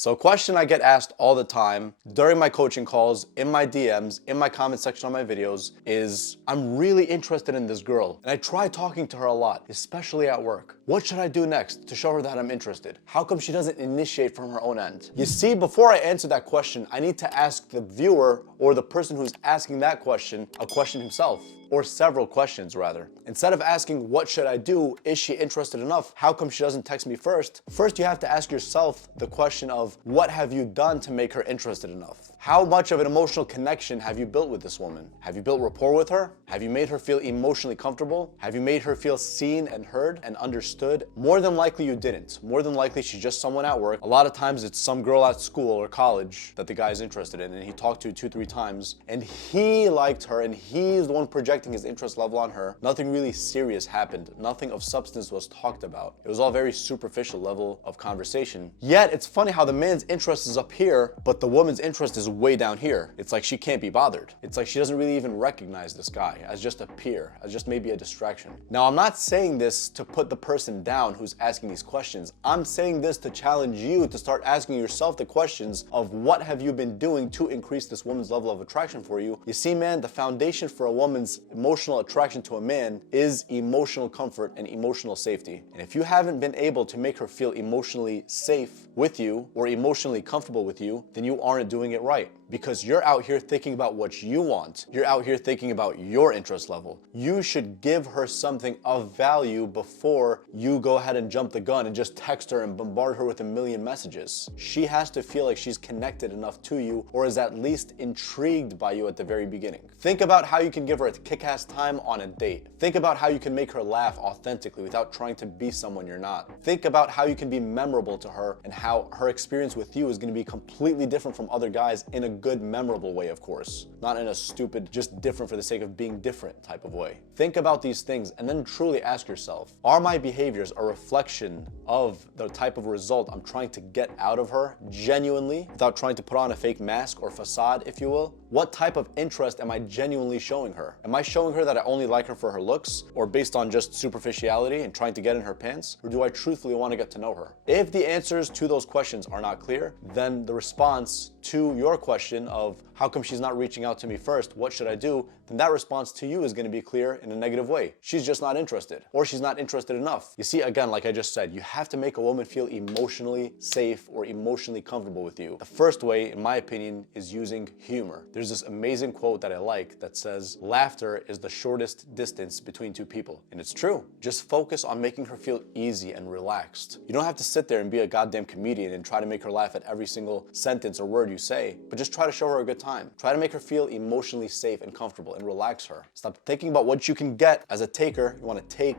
So a question I get asked all the time during my coaching calls, in my DMs, in my comment section on my videos is, I'm really interested in this girl and I try talking to her a lot, especially at work. What should I do next to show her that I'm interested? How come she doesn't initiate from her own end? You see, before I answer that question, I need to ask the viewer or the person who's asking that question a question himself. Or several questions rather. Instead of asking, what should I do? Is she interested enough? How come she doesn't text me first? First, you have to ask yourself the question of, what have you done to make her interested enough? How much of an emotional connection have you built with this woman? Have you built rapport with her? Have you made her feel emotionally comfortable? Have you made her feel seen and heard and understood? More than likely you didn't. More than likely she's just someone at work. A lot of times it's some girl at school or college that the guy's interested in and he talked to 2-3 times and he liked her and he's the one projecting his interest level on her. Nothing really serious happened. Nothing of substance was talked about. It was all very superficial level of conversation. Yet it's funny how the man's interest is up here, but the woman's interest is way down here. It's like she can't be bothered. It's like she doesn't really even recognize this guy as just a peer, as just maybe a distraction. Now, I'm not saying this to put the person down who's asking these questions. I'm saying this to challenge you to start asking yourself the questions of what have you been doing to increase this woman's level of attraction for you. You see, man, the foundation for a woman's emotional attraction to a man is emotional comfort and emotional safety. And if you haven't been able to make her feel emotionally safe with you or emotionally comfortable with you, then you aren't doing it right. Because you're out here thinking about what you want. You're out here thinking about your interest level. You should give her something of value before you go ahead and jump the gun and just text her and bombard her with a million messages. She has to feel like she's connected enough to you or is at least intrigued by you at the very beginning. Think about how you can give her a kick-ass time on a date. Think about how you can make her laugh authentically without trying to be someone you're not. Think about how you can be memorable to her and how her experience with you is going to be completely different from other guys in a good, memorable way, of course. Not in a stupid, just different for the sake of being different type of way. Think about these things and then truly ask yourself, are my behaviors a reflection of the type of result I'm trying to get out of her genuinely without trying to put on a fake mask or facade, if you will? What type of interest am I genuinely showing her? Am I showing her that I only like her for her looks or based on just superficiality and trying to get in her pants? Or do I truthfully want to get to know her? If the answers to those questions are not clear, then the response to your question of how come she's not reaching out to me first, what should I do? Then that response to you is going to be clear in a negative way. She's just not interested or she's not interested enough. You see, again, like I just said, you have to make a woman feel emotionally safe or emotionally comfortable with you. The first way, in my opinion, is using humor. There's this amazing quote that I like that says, laughter is the shortest distance between two people. And it's true. Just focus on making her feel easy and relaxed. You don't have to sit there and be a goddamn comedian and try to make her laugh at every single sentence or word you say, but just try to show her a good time. Try to make her feel emotionally safe and comfortable and relax her. Stop thinking about what you can get as a taker. You want to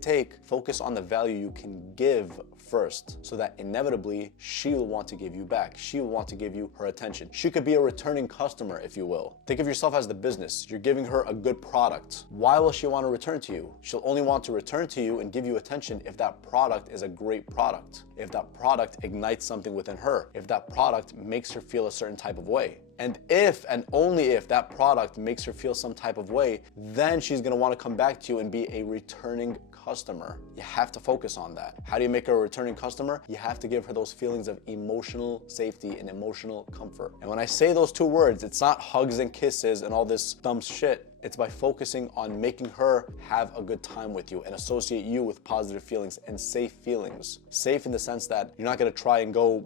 take. Focus on the value you can give first so that inevitably she will want to give you back. She will want to give you her attention. She could be a returning customer, if you will. Think of yourself as the business. You're giving her a good product. Why will she want to return to you? She'll only want to return to you and give you attention if that product is a great product. If that product ignites something within her. If that product makes her feel a certain type of way. And if and only if that product makes her feel some type of way, then she's gonna want to come back to you and be a returning customer. You have to focus on that. How do you make her a returning customer? You have to give her those feelings of emotional safety and emotional comfort. And when I say those two words, it's not hugs and kisses and all this dumb shit. It's by focusing on making her have a good time with you and associate you with positive feelings and safe feelings. Safe in the sense that you're not gonna try and go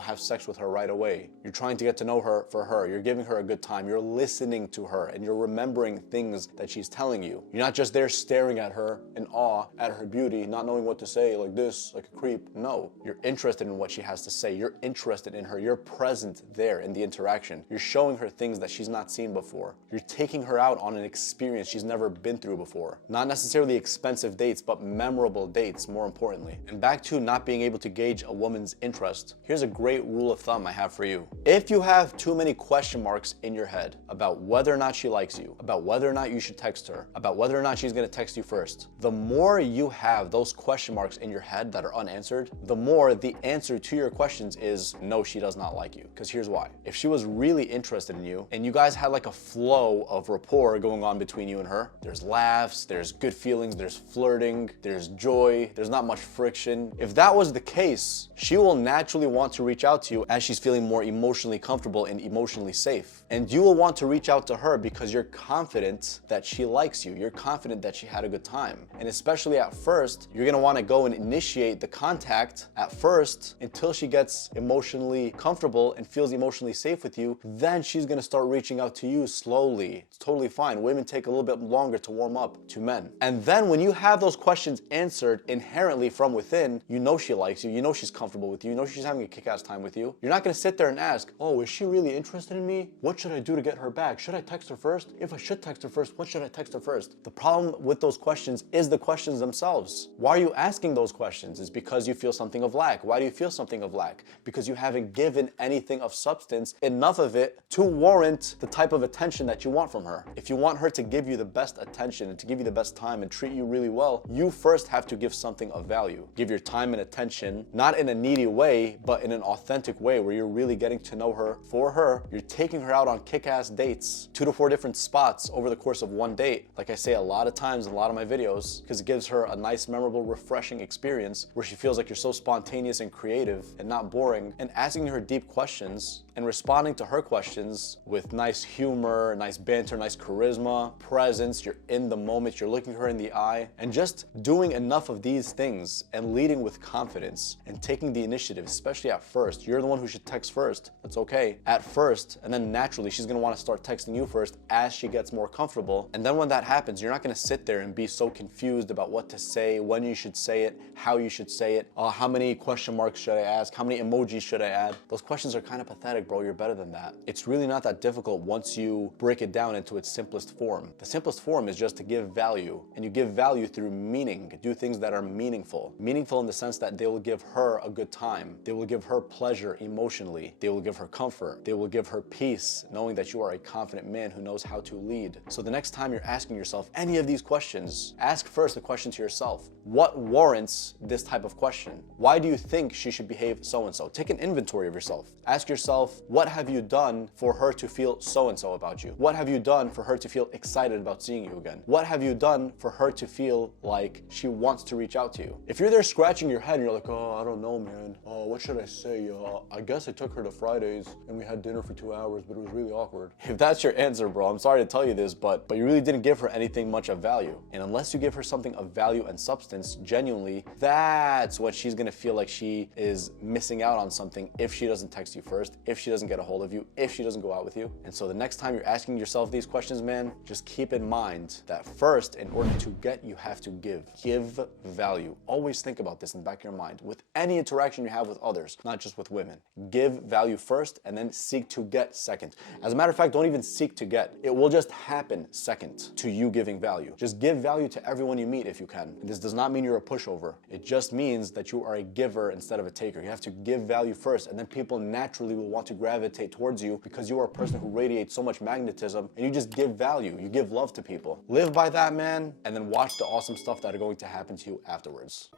have sex with her right away. You're trying to get to know her for her. You're giving her a good time. You're listening to her and you're remembering things that she's telling you. You're not just there staring at her in awe at her beauty, not knowing what to say, like this, like a creep. No, you're interested in what she has to say. You're interested in her. You're present there in the interaction. You're showing her things that she's not seen before. You're taking her out on an experience she's never been through before. Not necessarily expensive dates, but memorable dates, more importantly. And back to not being able to gauge a woman's interest, here's a great rule of thumb I have for you. If you have too many question marks in your head about whether or not she likes you, about whether or not you should text her, about whether or not she's gonna text you first, the more you have those question marks in your head that are unanswered, the more the answer to your questions is no, she does not like you. Because here's why. If she was really interested in you and you guys had like a flow of rapport going on between you and her, there's laughs, there's good feelings, there's flirting, there's joy, there's not much friction. If that was the case, she will naturally want to to reach out to you as she's feeling more emotionally comfortable and emotionally safe. And you will want to reach out to her because you're confident that she likes you. You're confident that she had a good time. And especially at first, you're gonna want to go and initiate the contact at first until she gets emotionally comfortable and feels emotionally safe with you. Then she's gonna start reaching out to you slowly. It's totally fine. Women take a little bit longer to warm up to men. And then when you have those questions answered inherently from within, you know she likes you, you know she's comfortable with you know she's having a kick-ass time with you. You're not gonna sit there and ask, oh, is she really interested in me? What should I do to get her back? Should I text her first? If I should text her first, what should I text her first? The problem with those questions is the questions themselves. Why are you asking those questions? It's because you feel something of lack. Why do you feel something of lack? Because you haven't given anything of substance, enough of it to warrant the type of attention that you want from her. If you want her to give you the best attention and to give you the best time and treat you really well, you first have to give something of value. Give your time and attention, not in a needy way, but in an authentic way where you're really getting to know her for her. You're taking her out on kick-ass dates, 2 to 4 different spots over the course of one date. Like I say a lot of times in a lot of my videos, because it gives her a nice, memorable, refreshing experience where she feels like you're so spontaneous and creative and not boring, and asking her deep questions and responding to her questions with nice humor, nice banter, nice charisma, presence. You're in the moment, you're looking her in the eye, and just doing enough of these things and leading with confidence and taking the initiative, especially at first. You're the one who should text first. That's okay. At first, and then naturally she's gonna wanna start texting you first as she gets more comfortable. And then when that happens, you're not gonna sit there and be so confused about what to say, when you should say it, how you should say it, how many question marks should I ask, how many emojis should I add? Those questions are kind of pathetic, bro. You're better than that. It's really not that difficult once you break it down into its simplest form. The simplest form is just to give value, and you give value through meaning. Do things that are meaningful. Meaningful in the sense that they will give her a good time. They will give her pleasure emotionally. They will give her comfort. They will give her peace, knowing that you are a confident man who knows how to lead. So the next time you're asking yourself any of these questions, ask first the question to yourself. What warrants this type of question? Why do you think she should behave so-and-so? Take an inventory of yourself. Ask yourself, what have you done for her to feel so-and-so about you? What have you done for her to feel excited about seeing you again? What have you done for her to feel like she wants to reach out to you? If you're there scratching your head and you're like, oh, I don't know, man. Oh, what should I say? I guess I took her to Fridays and we had dinner for 2 hours, but it was really awkward. If that's your answer, bro, I'm sorry to tell you this, but you really didn't give her anything much of value. And unless you give her something of value and substance, genuinely, that's what she's gonna feel like she is missing out on something if she doesn't text you first, if she doesn't get a hold of you, if she doesn't go out with you. And so the next time you're asking yourself these questions, man, just keep in mind that first, in order to get, you have to give. Give value. Always think about this in the back of your mind. With any interaction you have with others, not just with women. Give value first and then seek to get second. As a matter of fact, don't even seek to get. It will just happen second to you giving value. Just give value to everyone you meet if you can. And this does not mean you're a pushover. It just means that you are a giver instead of a taker. You have to give value first, and then people naturally will want to gravitate towards you because you are a person who radiates so much magnetism, and you just give value. You give love to people. Live by that, man, and then watch the awesome stuff that are going to happen to you afterwards.